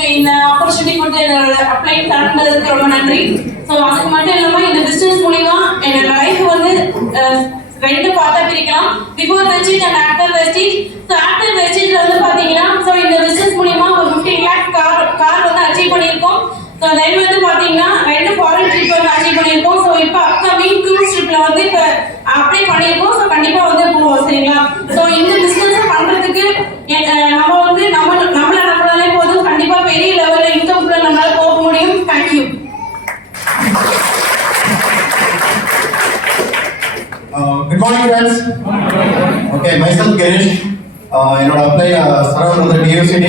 எனக்கு இந்த ஆப்பர்ச்சுனிட்டி கொடுத்து என்னோட அப்ளை பண்ணதுக்கு ரொம்ப நன்றி. ஸோ அதுக்கு மட்டும் இல்லாமல் இந்த பிஸ்னஸ் மூலிமா என்னோட லைஃப் வந்து ரெண்டு பார்ட்டா பிரிக்கலாம். Before wastage and after wastage. So after வெஸ்டேஜ்ல வந்து பார்த்தீங்கன்னா ஸோ இந்த பிஸ்னஸ் மூலிமா ஒரு 15 lakh கார் வந்து அச்சீவ் பண்ணியிருக்கோம். ஸோ தென் வந்து பார்த்தீங்கன்னா 2 ஃபாரின் ட்ரிப் வந்து அச்சீவ் பண்ணியிருக்கோம். ஸோ இப்போ அப்கமிங் க்ரூஸ் ட்ரிப்ல வந்து இப்போ அப்ளை பண்ணியிருக்கோம். ஸோ கண்டிப்பாக வந்து போவோம், சரிங்களா? ஸோ இந்த பிஸ்னஸ் பண்ணுறதுக்கு நம்ம வந்து நம்மளாலே போதும். கண்டிப்பாக பெரிய லெவலில் இன்கம் நம்மளால போக முடியும். Thank you. Good morning, friends. Okay, myself Girish. என்னோட அப்ளை சரவணன் வந்து DUCD.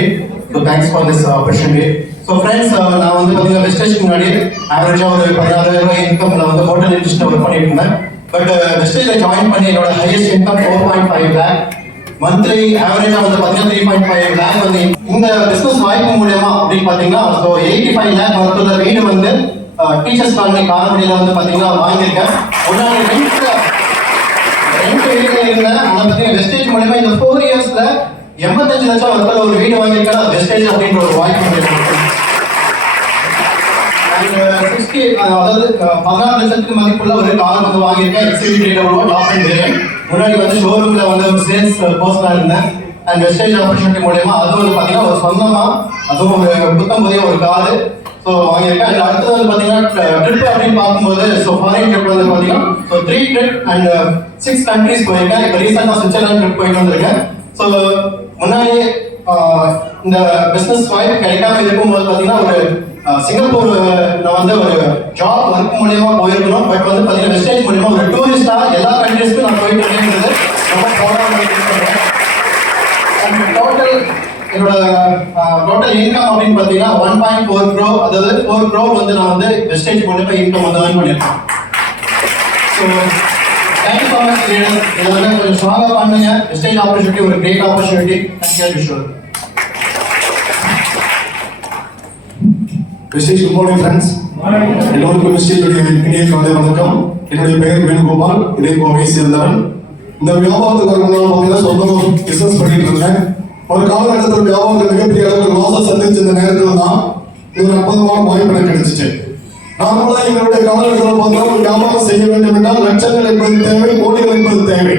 So thanks for this opportunity. So friends, நான் வந்து பாத்தீங்கன்னா வெஸ்டேஜ்க்கு முன்னாடி ஆவரேஜா ஒரு 16,000 இன்கம்ல வந்து ஹோட்டல் இண்டஸ்ட்ரியில ஒர்க் பண்ணிட்டு இருந்தேன். பட் வெஸ்டேஜ்ல ஜாயின் பண்ணி என்னோட ஹையஸ்ட் இன்கம் 4.5 lakh. மந்த்லி ஆவரேஜா வந்து பாத்தீங்கன்னா 3.5 lakh வந்து இந்த பிசினஸ் வாய்ப்பு மூலமா அப்படின்னு பாத்தீங்கன்னா ஸோ 85 lakh மொத்தத்துல வீடு வந்து டீச்சர்ஸ் காலனி காரமணியில வந்து பாத்தீங்கன்னா வாங்கியிருக்கேன். முன்னாடி வெஸ்டேஜ் மூலமா இந்த 4 இயர்ஸ்ல 85 லட்சம் மக்கள் ஒரு வீடு வாங்கியிருக்காங்க. வெஸ்டேஜ் அப்படின்ற ஒரு வாய்ப்பு அதாவது 16 லட்சத்துக்கு மதிப்புள்ள ஒரு கார் வந்து வாங்கியிருக்கேன். முன்னாடி வந்து ஷோரூம்ல வந்து ஒரு சேல்ஸ் பர்சனா இருந்தேன். அண்ட் வெஸ்டேஜ் ஆப்பர்ச்சுனிட்டி மூலமா அது வந்து பாத்தீங்கன்னா ஒரு சொந்தமா அதுவும் ஒரு புத்தம் புதிய ஒரு காரு ஸோ வாங்கியிருக்கேன். அண்ட் அடுத்தது வந்து பாத்தீங்கன்னா ட்ரிப் அப்படின்னு பார்க்கும்போது ஸோ ஃபாரின் ட்ரிப் வந்து பாத்தீங்கன்னா ஸோ 3 ட்ரிப் அண்ட் 6 கண்ட்ரிஸ் போயிருக்கேன். இப்போ ரீசெண்டாக சுவிட்சர்லாந்து ட்ரிப் போயிட்டு வந்திருக்கேன். ஸோ முன்னாடி இந்த பிசினஸ் வாய்ப்பு கிடைக்காம இருக்கும்போது பாத்தீங்கன்னா ஒரு சிங்கப்பூர் நான் வந்து ஒரு ஜாப் ஒர்க் மூலியமா போயிருக்கணும். பட் வந்து பாத்தீங்கன்னா வெஸ்டேஜ் மூலியமா ஒரு டூரிஸ்டா எல்லா கண்ட்ரீஸ்க்கும் நான் போயிட்டு இருக்கேன்றது ரொம்ப ப்ரௌடாக டோட்டல் என்னோட டோட்டல் இன்கம் அப்படின்னு பாத்தீங்கன்னா 1.4 crore, அதாவது 4 crore வந்து நான் வந்து வெஸ்டேஜ் மூலியமா இன்கம் வந்து ஏர்ன் பண்ணியிருக்கேன். So thank you so much. இதை வந்து கொஞ்சம் ஸ்ட்ராங்காக பண்ணுங்க. வெஸ்டேஜ் ஆப்பர்ச்சுனிட்டி ஒரு கிரேட் ஆப்பர்ச்சுனிட்டி. Thank you visual. வெஸ்டேஜ் குட் மார்னிங் ஃப்ரெண்ட்ஸ். எல்லோருக்கும் வெஸ்டேஜுடைய இனிய காலை வணக்கம். என்னுடைய பெயர் வேணுகோபால். இதே கோவை சேர்ந்தவன். இந்த வியாபாரத்துக்கு பார்த்தீங்கன்னா சொந்தமாக பிசினஸ் பண்ணிட்டு இருந்தேன். ஒரு காலகட்டத்தில் வியாபாரத்தில் மிகப்பெரிய அளவுக்கு லாஸை சந்திச்ச இந்த நேரத்தில் தான் இது ஒரு அற்புதமான வாய்ப்பு எனக்கு கிடைச்சிச்சு. நார்மலாக எங்களுடைய காலகட்டத்தில் பார்த்தா ஒரு வியாபாரம் செய்ய வேண்டும் என்றால் லட்சங்கள் என்பது தேவை, கோடிகள் என்பது தேவை.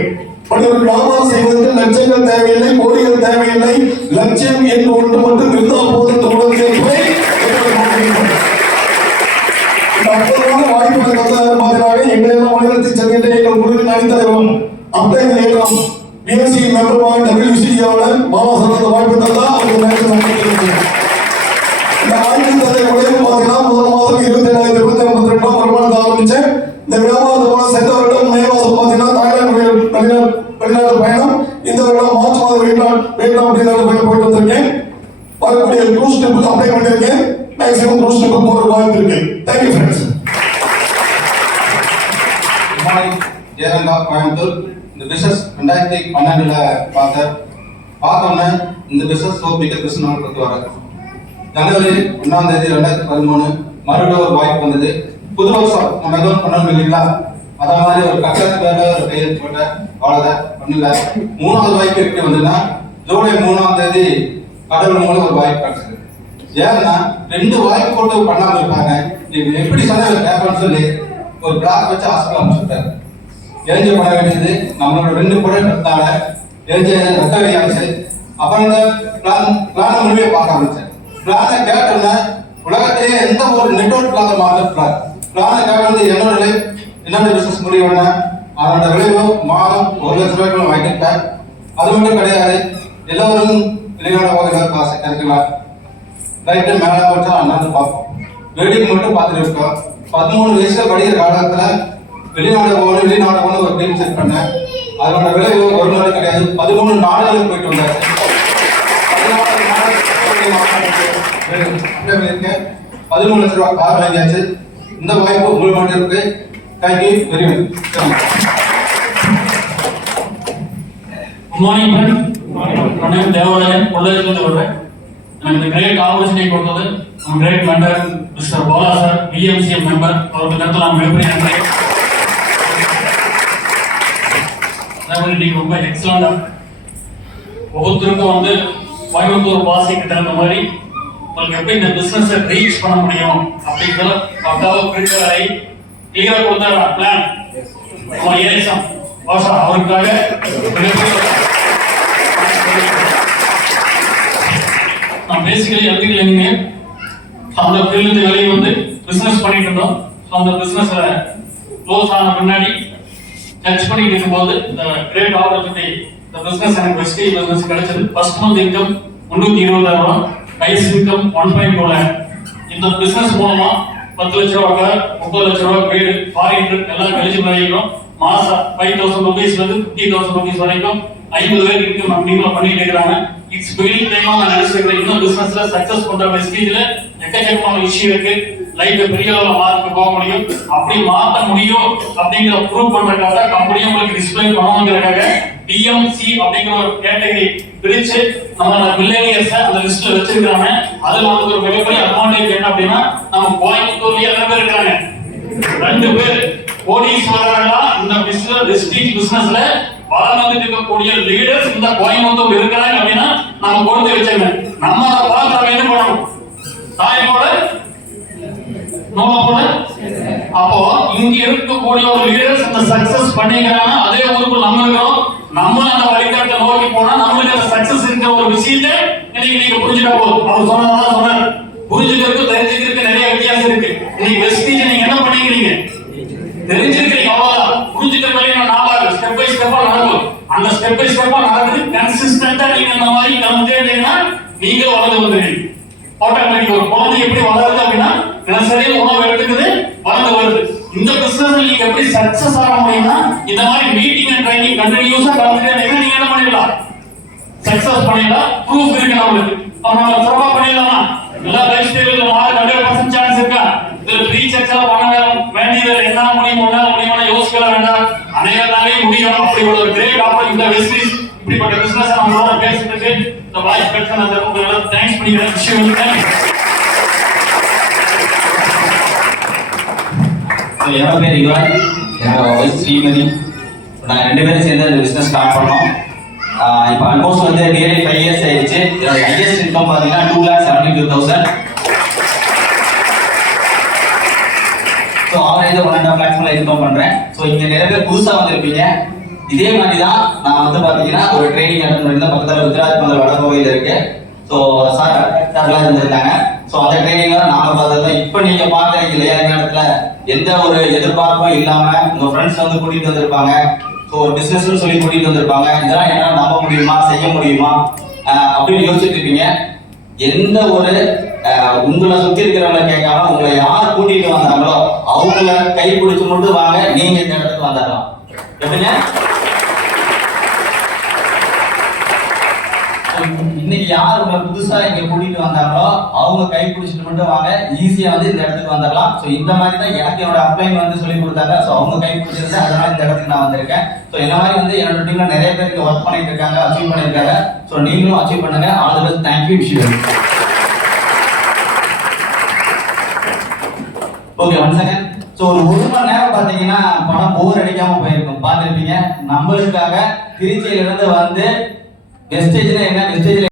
ஒரு வியாபாரம் செய்வதற்கு லட்சங்கள் தேவையில்லை, கோடிகள் தேவையில்லை. லட்சியம் என்று ஒன்று மட்டும் இருந்தால் போதும் தொடர்ந்து அற்புதமான வாய்ப்புகளை பார்த்தீங்கன்னா எங்களெல்லாம் மாநிலத்தை சென்றிட்டு எங்கள் குழுவின் அணித்தலைவரும் அப்ளை நேரம் பிஎஸ்சி மெம்பர் WCஆர் மாமா சொன்ன வாய்ப்பு தந்தா அவங்க இந்த வாய்ப்பு தந்தை உடையும் பார்த்தீங்கன்னா முதல் மாதம் 27,252 வருமானத்தை ஆரம்பிச்சேன். இந்த வியாபாரத்தை போல சென்ற வருடம் மே மாதம் பார்த்தீங்கன்னா தாய்லாந்து வெளிநாட்டு பயணம், இந்த வருடம் மார்ச் மாதம் வியட்நாம் வெளிநாட்டு பயணம் போயிட்டு வந்திருக்கேன். வரக்கூடிய க்ரூஸ் ட்ரிப்புக்கு அப்ளை பண்ணியிருக்கேன். மேக்ஸிமம் க்ரூஸ் ட்ரிப்புக்கு போகிற வாய்ப்பு இருக்கு. Thank you friends. ஜெயலலிதா கோயம்புத்தூர். இந்த பிசினஸ் 2012 பார்த்தோன்னே இந்த பிசினஸ் ஸோ பிகர் பிசினஸ் கொடுத்து வர ஜனவரி 1ஆம் தேதி 2013 மறுபடியும் ஒரு வாய்ப்பு வந்தது. புது வருஷம் நம்ம எதுவும் பண்ணணும் இல்லைங்களா, அதே மாதிரி ஒரு கட்டத்துக்கு மேல ஒரு கையெழுத்து போட்ட அவ்வளோதான் பண்ணல. 3வது வாய்ப்பு எப்படி வந்ததுன்னா ஜூலை 3ஆம் தேதி கடவுள் மூலம் ஒரு வாய்ப்பு கிடைச்சது. ஏன்னா 2 வாய்ப்பு போட்டு பண்ணாம இருப்பாங்க. நீங்க எப்படி சொன்ன கேட்கணும்னு சொல்லி ஒரு பிளாக் வச்சு ஹாஸ்பிட்டல் அனுப்பிச்சுட்டாரு. எரிஞ்சு பண்ண வேண்டியது நம்மளோட 2 ப்ராடக்ட்னால எரிஞ்சு ரெக்கவரி ஆச்சு. அப்புறம் இந்த பிளான முடிவே பார்க்க ஆரம்பிச்சேன். பிளானை கேட்டோன்னா உலகத்திலேயே எந்த ஒரு நெட்வொர்க் இல்லாத மார்க்கெட் பிளானை கேட்டது என்னோட பிசினஸ் முடிவுன்னா அதனோட விளைவு மாதம் 1 லட்சம் ரூபாய்க்கு வாங்கிட்டேன். அது மட்டும் கிடையாது, எல்லோரும் வெளிநாட போகிறதுக்கு ஆசை இருக்கலாம். ரைட்டு மேலே வச்சா அண்ணாந்து பார்ப்போம். வேடிக்கை மட்டும் பார்த்துட்டு இருக்கோம். 13 வயசுல படிக்கிற காலத்துல வெளிநாடு போகணும் ஒரு டீம் செட் பண்ணேன். அதோட விளைவு ஒரு நாள் கிடையாது, 13 நாடுகளுக்கு போயிட்டு வந்தாரு. 13 லட்சம் ரூபாய் கார் வாங்கியாச்சு. இந்த வாய்ப்பு உங்களுக்கு மட்டும் இருக்கு. Thank you very much. Good morning friend. நான் நேம் தேவராஜன், பொள்ளாச்சியிலிருந்து வர்றேன். எனக்கு இந்த கிரேட் ஆப்பர்ச்சுனிட்டி கொடுத்தது நம்ம great mentor mister Bala sir, BMCM member. அவருக்கு நேரத்தில் நான் மிகப்பெரிய நன்றி. ரொம்ப எக்ஸலண்டாக ஒவ்வொருத்தருக்கும் வந்து கோயம்புத்தூர் வாசிக்கு தகுந்த மாதிரி உங்களுக்கு எப்படி இந்த பிசினஸ் ரீச் பண்ண முடியும் அப்படிங்கிறத பக்காவா ப்ரிப்பேர் ஆகி கிளியரா கொடுத்தாரா பிளான் ஏஎஸ்எம் பாஷா அவருக்காக நான் பேசிக்கலி எலக்ட்ரிக்கல் இன்ஜினியர் அந்த ஃபீல்டு வெளியே வந்து பிசினஸ் பண்ணிட்டு இருந்தோம். அந்த பிசினஸ்ல க்ளோஸ் ஆன பின்னாடி டச் பண்ணிட்டு இருக்கும்போது இந்த கிரேட் ஆப்பர்ச்சுனிட்டி இந்த பிசினஸ் எனக்கு வெஸ்டேஜ் பிசினஸ் கிடைச்சது. First month income 320,000, guys income 1.2 lakh. இந்த பிசினஸ் மூலமா 10 லட்ச ரூபாய் கார், 30 லட்ச ரூபாய் வீடு, ஃபாரின் ட்ரிப் எல்லாம் எலிஜிபிள் ஆகிடும். மாசம் 5,000 rupeesல இருந்து 50,000 rupees வரைக்கும் 50 பேர் இன்கம் அப்படிங்கிற பண்ணிட்டு இருக்காங்க. இட்ஸ் பிகினிங் டைமா நான் நினைச்சிருக்கேன். இன்னும் பிசினஸ்ல சக்சஸ் பண்ற வெஸ்டேஜ்ல எக்கச்சக்கமான விஷயம் இருக்கு. லைஃப் பெரிய அளவுல மார்க்கு போக முடியும், அப்படி மாற்ற முடியும் அப்படிங்கிற ப்ரூவ் பண்றதுக்காக கம்பெனியும் உங்களுக்கு டிஸ்பிளே பண்ணணுங்கிறதுக்காக டிஎம்சி அப்படிங்கிற ஒரு கேட்டகரி பிரிச்சு நம்ம மில்லேனியர்ஸ் அந்த லிஸ்ட்ல வச்சிருக்காங்க. அதுல நமக்கு ஒரு மிகப்பெரிய அட்வான்டேஜ் என்ன அப்படின்னா நம்ம கோயம்புத்தூர்லயே எத்தனை பேர் இருக்காங்க? 2 பேர் கோடீஸ்வரர்களா இந்த பிசினஸ் வெஸ்டேஜ் பிசினஸ்ல வளர்ந்து இருக்கக்கூடிய லீடர்ஸ் இந்த கோயம்புத்தூர் இருக்கிறாங்க அப்படின்னா நம்ம கொடுத்து வச்சோங்க. நம்ம அதை பார்த்து என்ன பண்ணணும்? தாய் போல நோம போல. அப்போ இங்க இருக்கக்கூடிய ஒரு லீடர்ஸ் இந்த சக்சஸ் பண்ணிக்கிறாங்க. அதே ஊருக்கு நம்ம இருக்கிறோம். நம்ம அந்த வழிகாட்டை நோக்கி போனா நம்மளுக்கு அந்த சக்சஸ் இருக்கிற ஒரு விஷயத்தை இன்னைக்கு நீங்க புரிஞ்சுட்டா போதும். அவர் சொன்னார் புரிஞ்சுக்கிறதுக்கு தெரிஞ்சுக்கிறதுக்கு நிறைய வித்தியாசம் இருக்கு. இன்னைக்கு வெஸ்டேஜ் நீங்க என்ன பண்ணிக்கிறீங்க? தெரிஞ்சிருக்கீங்க, அவ்வளவுதான். புரிஞ்சுக்கிற வேலையை நாளாக ஸ்டெப் பை ஸ்டெப்பா நடக்கும். அந்த ஸ்டெப் பை ஸ்டெப்பா நடக்குது. கன்சிஸ்டன்டா நீங்க அந்த மாதிரி கலந்துட்டீங்கன்னா நீங்க வளர்ந்து வந்துடுவீங்க. ஆட்டோமேட்டிக் ஒரு குழந்தை எப்படி வளருது அப்படின்னா தினசரி உணவு எடுத்துக்குது, வளர்ந்து வருது. இந்த பிசினஸ் நீங்க எப்படி சக்சஸ் ஆக முடியும்னா இந்த மாதிரி மீட்டிங் அண்ட் ட்ரைனிங் கண்டினியூஸா கலந்துட்டே நீங்க என்ன பண்ணிடலாம்? சக்சஸ் பண்ணிடலாம். ப்ரூஃப் இருக்கு நம்மளுக்கு. அப்ப நம்ம சிறப்பா பண்ணிடலாமா? எல்லா லைஃப் ஸ்டைல்ல 100% சான்ஸ் இருக்கா? இதுல ப்ரீ செக்ஸ் எல்லாம் பண்ண வேண்டியது என்ன முடியும் ஒன்னால முடியும்னா யோசிக்கல வேண்டாம். அனைவராலே முடியும். அப்படி ஒரு கிரேட் ஆஃபர் இந்த வெஸ்டேஜ் இப்படிப்பட்ட பிசினஸ் நம்மளோட பேசிட்டு இந்த வாய்ஸ் பெற்ற அந்த உங்களுக்கு தேங்க்ஸ் பண்ணிக்கிறேன். விஷயம் என்னோட பேர் யுவன், என்னோட வைஃப் ஸ்ரீமதி. நாங்கள் 2 பேரும் சேர்ந்து அந்த பிஸ்னஸ் ஸ்டார்ட் பண்ணோம். இப்போ ஆல்மோஸ்ட் வந்து நியர்லி 5 years ஆயிடுச்சு. என்னோட ஹையஸ்ட் இன்கம் பார்த்தீங்கன்னா 2,72,000. ஸோ ஆவரேஜாக 1.5 lakhs இன்கம் பண்ணுறேன். ஸோ இங்கே நிறைய பேர் புதுசாக வந்திருப்பீங்க. இதே மாதிரி தான் நான் வந்து பார்த்தீங்கன்னா ஒரு ட்ரைனிங் அட்டன் பண்ணியிருந்தேன். பக்கத்தில் குஜராத் மந்திர வடகோவையில் இருக்கு. ஸோ சார்லாம் இருந்திருந்தாங்க. ஸோ அந்த ட்ரைனிங்ல நாங்கள் பார்த்தது தான். இப்போ நீங்கள் பார்க்குறீங்க இல்லையா, இந்த இடத்துல எந்த ஒரு எதிர்பார்ப்பும் இல்லாமல் உங்கள் ஃப்ரெண்ட்ஸ் வந்து கூட்டிகிட்டு வந்திருப்பாங்க. ஸோ ஒரு பிஸ்னஸ்ன்னு சொல்லி கூட்டிகிட்டு வந்திருப்பாங்க. இதெல்லாம் என்னால் நம்ப முடியுமா, செய்ய முடியுமா அப்படின்னு யோசிச்சுட்டு இருப்பீங்க. எந்த ஒரு உங்களை சுற்றி இருக்கிறவங்களை கேட்காம உங்களை யார் கூட்டிகிட்டு வந்தாங்களோ அவங்கள கை பிடிச்சி மட்டும் வாங்க, நீங்க இந்த இடத்துக்கு வந்துடலாம். எப்படிங்க? இன்னைக்கு யார் உங்களை புதுசா இங்க கூட்டிட்டு வந்தாங்களோ அவங்க கை பிடிச்சிட்டு மட்டும் வாங்க, ஈஸியா வந்து இந்த இடத்துக்கு வந்துடலாம். ஸோ இந்த மாதிரி தான் எனக்கு என்னோட அப்ளைன் வந்து சொல்லி கொடுத்தாங்க. ஸோ அவங்க கை பிடிச்சிருந்து அதனால இந்த இடத்துக்கு நான் வந்திருக்கேன். ஸோ இந்த மாதிரி வந்து என்னோட டீம்ல நிறைய பேர் இங்க ஒர்க் பண்ணிட்டு இருக்காங்க, அச்சீவ் பண்ணிருக்காங்க. ஸோ நீங்களும் அச்சீவ் பண்ணுங்க. All the best. தேங்க்யூ. விஷயம் ஓகே, 1 second. ஸோ ஒரு 1 மணி நேரம் பார்த்தீங்கன்னா படம் போர் அடிக்காம போயிருக்கும். பார்த்துருப்பீங்க. நம்மளுக்காக திருச்சியிலிருந்து வந்து வெஸ்டேஜ்னா என்ன, வெஸ்டேஜ்ல